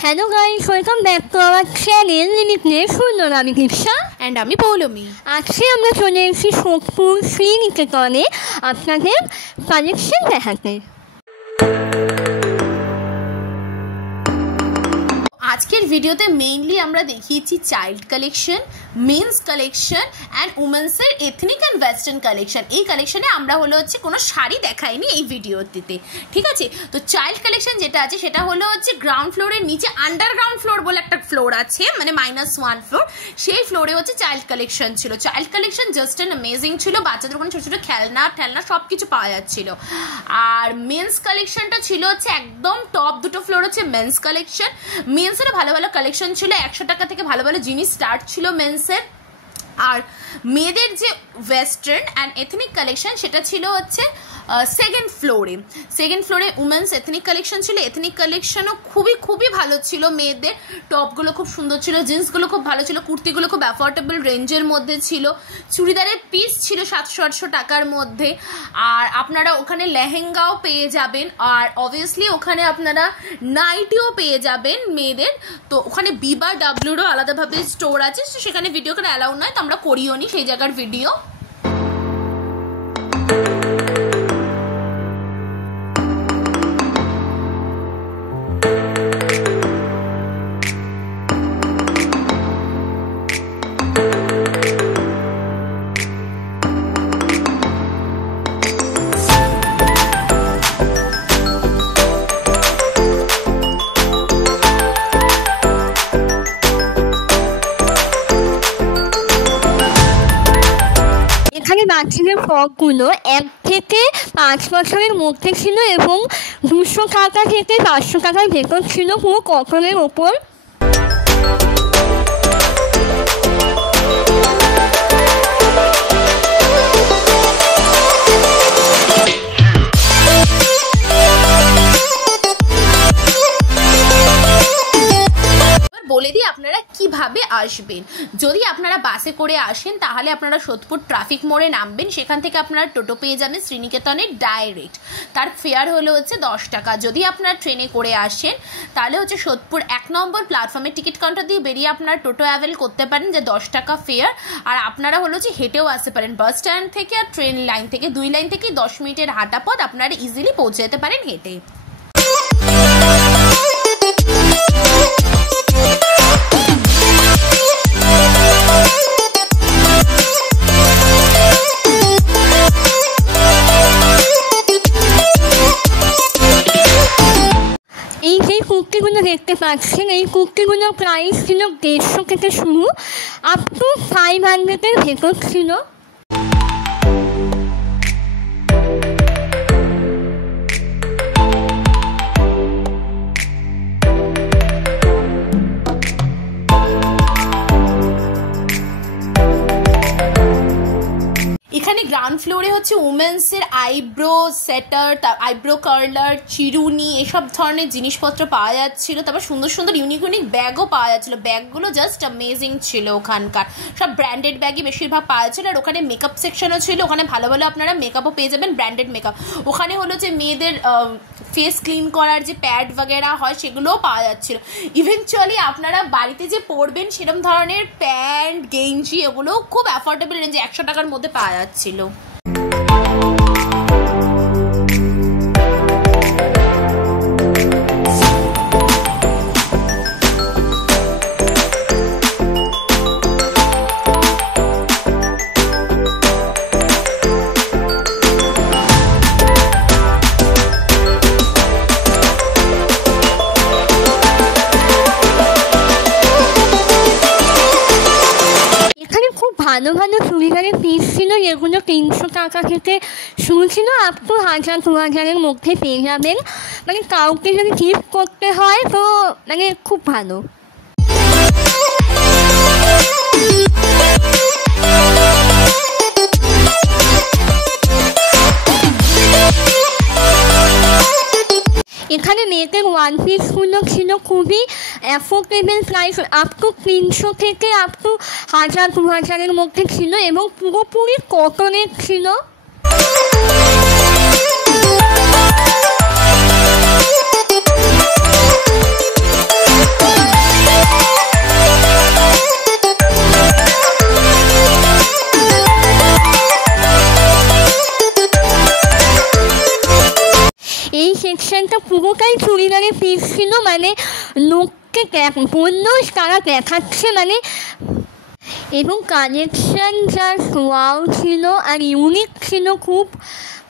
Hello guys, welcome back to our channel Limitless সুন্দর। আমি Krishna and আমি পৌলমী। আজকে আমরা চলে এসেছি সোদপুর শ্রীনিকেতনে আপনাদের কালেকশন দেখাতে। আজকের ভিডিওতে মেইনলি আমরা দেখিয়েছি child collection, men's collection and উমেন্সের এথনিক অ্যান্ড ওয়েস্টার্ন কালেকশন। এই কালেকশনে আমরা হচ্ছে কোনো শাড়ি দেখাইনি এই ভিডিওটিতে, ঠিক আছে? তো চাইল্ড কালেকশন যেটা আছে সেটা হচ্ছে গ্রাউন্ড ফ্লোরের নিচে আন্ডারগ্রাউন্ড ফ্লোর বলে একটা ফ্লোর আছে, মানে -1 ফ্লোর, সেই ফ্লোরে চাইল্ড কালেকশন ছিল। Child collection just an amazing ছিল, বাচ্চাদের কোনো ছোটো ছোটো খেলনা সব কিছু পাওয়া যাচ্ছিল। আর মেন্স কালেকশনটা ছিল একদম টপ দুটো ফ্লোর মেন্স কালেকশন। মেন্সের ভালো ভালো কালেকশন ছিল, 100 টাকা থেকে ভালো ভালো জিনিস স্টার্ট ছিল মেন্সের। আর মেয়েদের যে ওয়েস্টার্ন অ্যান্ড এথনিক কালেকশন সেটা ছিল সেকেন্ড ফ্লোরে উমেন্স এথনিক কালেকশন ছিল। এথনিক কালেকশনও খুবই ভালো ছিল, মেয়েদের টপগুলো খুব সুন্দর ছিল, জিন্সগুলো খুব ভালো ছিল, কুর্তিগুলো খুব অ্যাফোর্ডেবল রেঞ্জের মধ্যে ছিল, চুড়িদারের পিস ছিল 700-800 টাকার মধ্যে। আর আপনারা ওখানে লেহেঙ্গাও পেয়ে যাবেন, আর অবভিয়াসলি ওখানে আপনারা নাইটিও পেয়ে যাবেন মেয়েদের। তো ওখানে বিবা ডাব্লিউরও আলাদাভাবে স্টোর আছে, সেখানে ভিডিও করে অ্যালাউ নয়, তো আমরা করিও নি সেই জায়গার ভিডিও। বাচ্চাদের ফ্রকগুলো 1 থেকে 5 বছরের মধ্যে ছিল এবং 200 টাকা থেকে 500 টাকার ভেতর ছিল, পুরো কটনের ওপর। বলে দিই আপনারা কিভাবে আসবেন। যদি আপনারা বাসে করে আসেন তাহলে আপনারা সোদপুর ট্রাফিক মোড়ে নামবেন, সেখান থেকে আপনারা টোটো পেয়ে যাবেন শ্রীনিকেতনের ডাইরেক্ট, তার ফেয়ার হলো 10 টাকা। যদি আপনারা ট্রেনে করে আসেন তাহলে সোদপুর 1 নম্বর প্ল্যাটফর্মে টিকিট কাউন্টার দিয়ে বেরিয়ে আপনারা টোটো অ্যাভেল করতে পারেন, যে 10 টাকা ফেয়ার। আর আপনারা হেঁটেও আসতে পারেন বাস স্ট্যান্ড থেকে, আর ট্রেন লাইন থেকে 2 লাইন থেকেই 10 মিনিটের হাঁটা পথ, আপনারা ইজিলি পৌঁছে যেতে পারেন হেঁটে। এই যে কুর্তিগুলো দেখতে পাচ্ছেন, এই কুর্তিগুলোর প্রাইস ছিল 150 থেকে শুরু, আপ টু 500-এর ভেতর ছিল। এখানে গ্রাউন্ড ফ্লোরে উমেন্সের আইব্রো সেটার, আইব্রো কার্লার, চিরুনি, এসব ধরনের জিনিসপত্র পাওয়া যাচ্ছিল। তারপর সুন্দর সুন্দর ইউনিক ব্যাগও পাওয়া যাচ্ছিল, ব্যাগগুলো জাস্ট অ্যামেজিং ছিল। ওখানকার সব ব্র্যান্ডেড ব্যাগই বেশিরভাগ পাওয়া যাচ্ছিল। আর ওখানে মেকআপ সেকশনও ছিল, ওখানে ভালো ভালো আপনারা মেকআপও পেয়ে যাবেন, ব্র্যান্ডেড মেকআপ। ওখানে যে মেয়েদের ফেস ক্লিন করার যে প্যাড বগেরা হয় সেগুলোও পাওয়া যাচ্ছিল। ইভেনচুয়ালি আপনারা বাড়িতে যে পরবেন সেরকম ধরনের প্যান্ট, গেঞ্জি, এগুলো খুব অ্যাফোর্ডেবল রেঞ্জে 100 টাকার মধ্যে পাওয়া যাচ্ছিল। ভালো ভালো চুড়িদারের পিস ছিল, যেগুলো 300 টাকা থেকে শুরু ছিল, আপ টু 1000-2000-এর মধ্যে পেয়ে যাবেন। মানে কাউকে যদি গিফট করতে হয় তো খুব ভালো। এখানে মেয়েদের 1 পিসগুলো ছিল খুবই অ্যাফোর্ডেবল প্রাইস, আপ টু 300 থেকে আপ টু 1000-2000-এর মধ্যে ছিল এবং পুরোপুরি কটনের ছিল। অর্ডিনারি পিস ছিল, মানে লোককে বললেও তারা দেখাচ্ছে, মানে এবং কালেকশন জাস্ট ওয়াও ছিল আর ইউনিক ছিল খুব,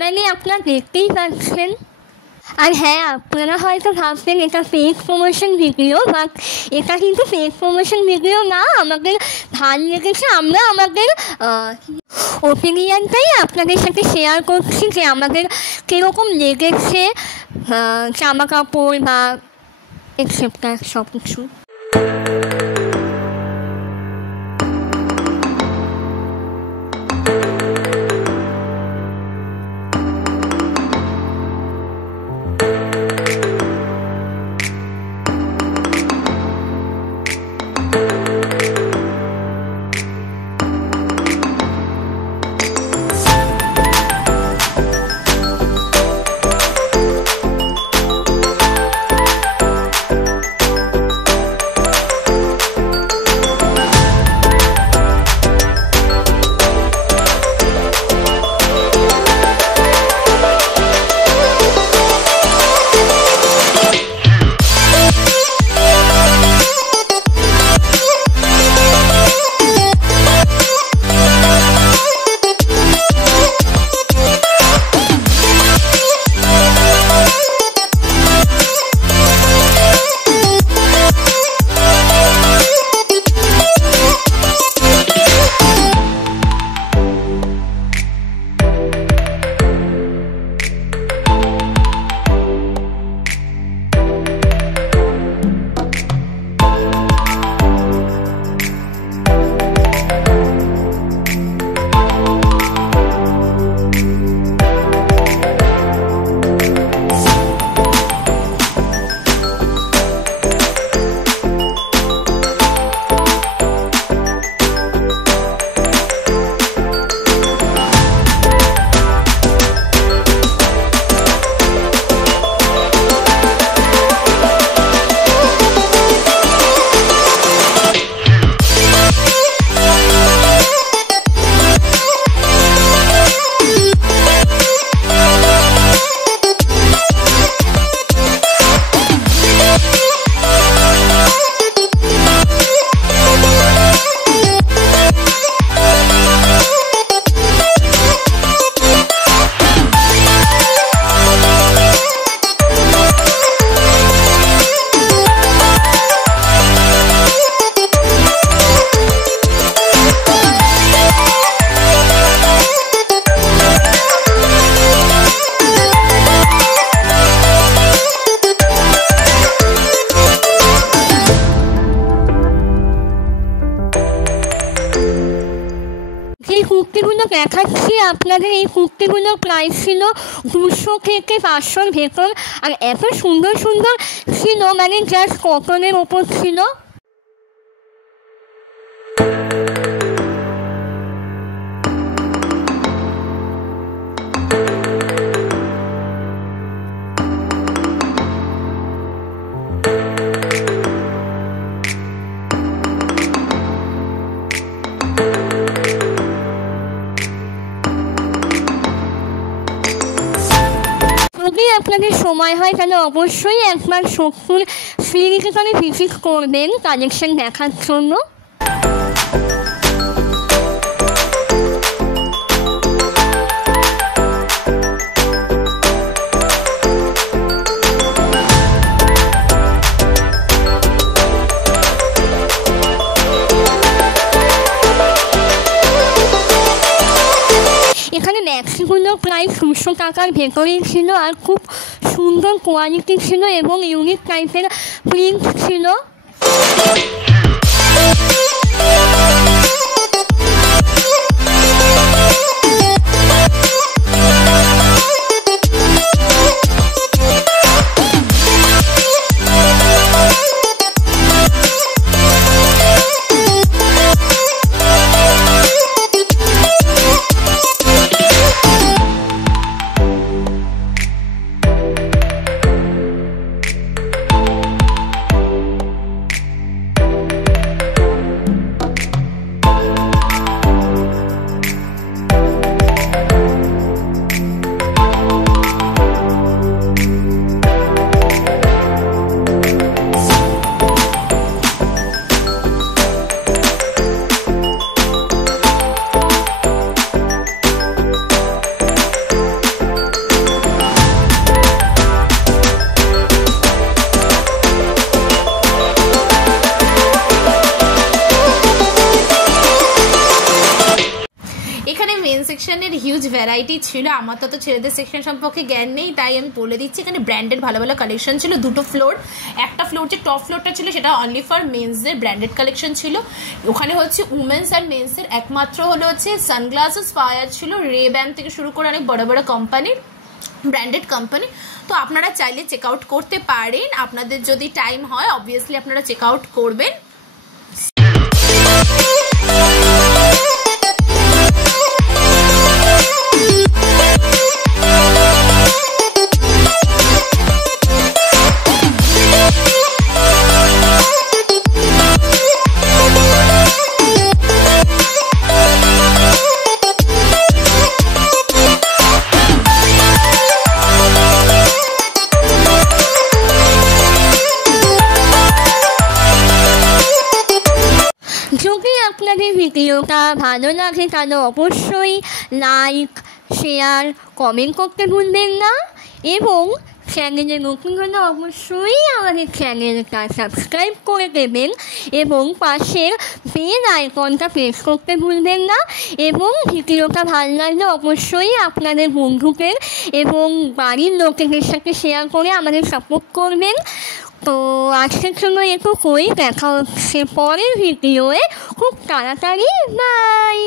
মানে আপনারা দেখতেই পাচ্ছেন। আর হ্যাঁ, আপনারা হয়তো ভাবছেন এটা ফেক প্রমোশন ভিডিও, বাট এটা কিন্তু ফেক প্রমোশন ভিডিও না। আমাদের ভাল লেগেছে, আমরা আমাদের ওপিনিয়নটাই আপনাদের সাথে শেয়ার করছি যে আমাদের কীরকম লেগেছে জামা কাপড় বা এক্সেট্রা সব কিছু। কুর্তিগুলো দেখাচ্ছি আপনাদের, এই কুর্তিগুলোর প্রাইস ছিল 200 থেকে 500-র ভেতর, আর এত সুন্দর সুন্দর ছিল, মানে জাস্ট কটনের ওপর ছিল। যদি আপনাদের সময় হয় তাহলে অবশ্যই একবার সোদপুর শ্রীনিকেতনে ভিজিট করবেন কালেকশন দেখার জন্য। এখানে ম্যাক্সিগুলো প্রায় 200 টাকার ভেতরেই ছিল, আর খুব সুন্দর কোয়ালিটি ছিল এবং ইউনিক টাইপের প্রিন্ট ছিল। কালেকশনের হিউজ ভ্যারাইটি ছিল। আমার তো ছেলেদের সেকশন সম্পর্কে জ্ঞান নেই, তাই আমি বলে দিচ্ছি এখানে ব্র্যান্ডেড ভালো ভালো কালেকশন ছিল। দুটো ফ্লোর, একটা ফ্লোর যে টপ ফ্লোরটা ছিল সেটা অনলি ফর মেন্সদের ব্র্যান্ডেড কালেকশন ছিল। ওখানে হচ্ছে উমেন্স আর মেন্সের একমাত্র হলো হচ্ছে সানগ্লাসেস পাওয়া যাচ্ছিল, রে-ব্যান থেকে শুরু করে অনেক বড় বড় কোম্পানির, ব্র্যান্ডেড কোম্পানি। তো আপনারা চাইলে চেক আউট করতে পারেন, আপনাদের যদি টাইম হয় অবভিয়াসলি আপনারা চেক আউট করবেন। যদি আপনাদের ভিডিওটা ভালো লাগে তাহলে অবশ্যই লাইক, শেয়ার, কমেন্ট করতে ভুলবেন না, এবং চ্যানেলে নতুন হলে অবশ্যই আমাদের চ্যানেলটা সাবস্ক্রাইব করে দেবেন এবং পাশের বেল আইকনটা প্রেস করতে ভুলবেন না। এবং ভিডিওটা ভালো লাগলে অবশ্যই আপনাদের বন্ধুদের এবং বাড়ির লোকেদের সাথে শেয়ার করে আমাদের সাপোর্ট করবেন। তো আজকের জন্য একটু দেখা হচ্ছে পরের ভিডিওয়ে খুব তাড়াতাড়ি। বাই।